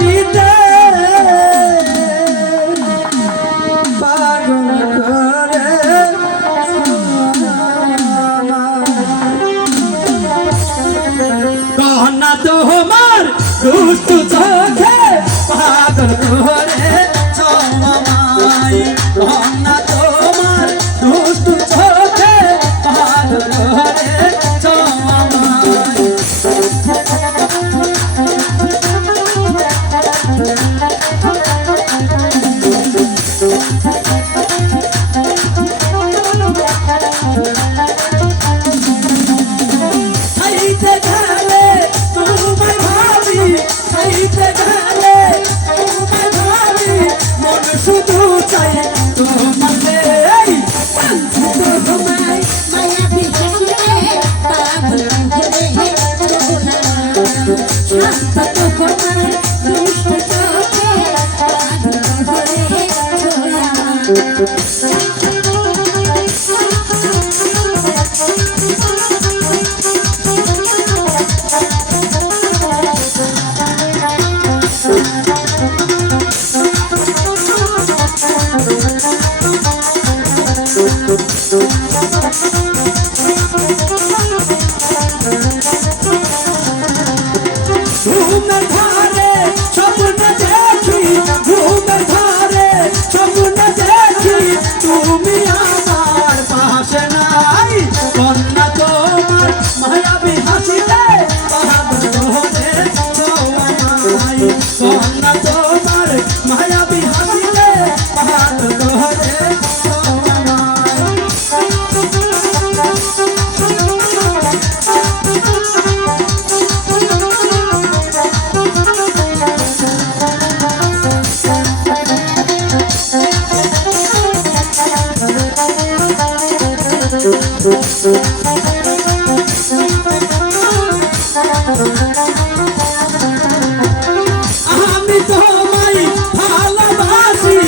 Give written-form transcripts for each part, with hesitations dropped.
হাসিতে পাগল করে কন্যা তোমার দুষ্টু চোখে পাগল করে চমাই কন্যা তোমার দুষ্টু চোখে পাগল করে চমাই খাইতে গেলে তোমায় ভাবি খাইতে গেলে তোমায় ভাবি মন শুধু চাই তোমাকে তোমায় মায়াবী হাসিতে পাগল করে শান্ত তোমার দুষ্ট চোখে পাগল করে ঘুমের ধারে স্বপ্ন দেখি ঘুমের ধারে স্বপ্ন দেখি তুমি আমার পাশে নাই কন্যা তোমার মায়াবী হাসিতে পাগল করে চমাই কন্যা তোমার মায়াবী হাসিতে পাগল করে আমি তোমায় ভালোবাসি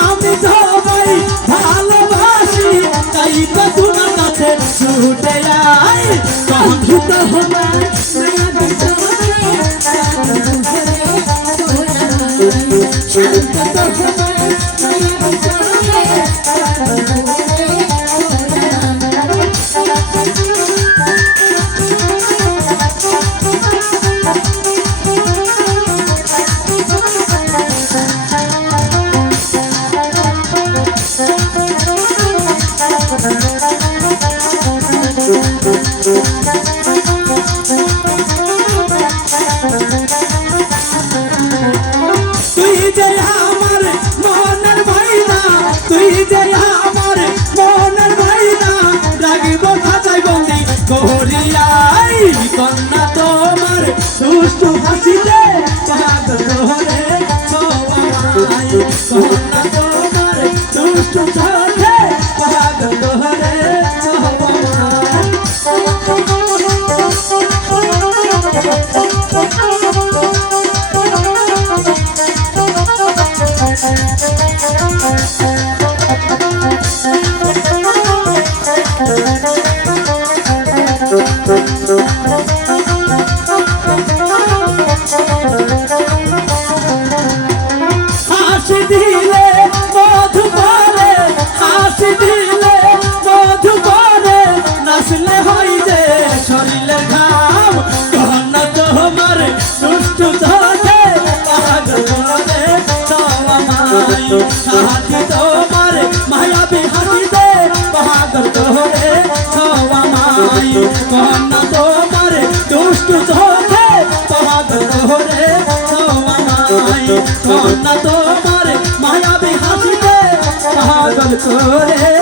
আমি তোমায় ভালোবাসি তাই তো তোমার কাছে ছুটে যাই কন্যা তোমার মায়াবী চোখে পাগল করে শান্ত তোমার মায়াবী চোখে পাগল করে তুই যে আমার মনের ভাইনা তুই যে আমার মনের ভাইনা রাগিব খাঁচাই বন্দি করিয়াই কন্যা তোমার দুষ্টু হাসিতে পাগল করে চমাই কন্যা তোমার দুষ্টু চোখে পাগল করে হাসি দিলে মধু পড়ে হাসি দিলে মধু পড়ে নাচলে হয় যে শরীরের ঘাম কন্যা তোমার দুষ্টু চোখে পাগল করে চমাই হাসি তোমার মায়াবী হাসিতে পাগল করে চমাই কন্যা তোমার দুষ্টু চোখে পাগল করে চমাই কন্যা তোমার মায়াবী হাসিতে পাগল করে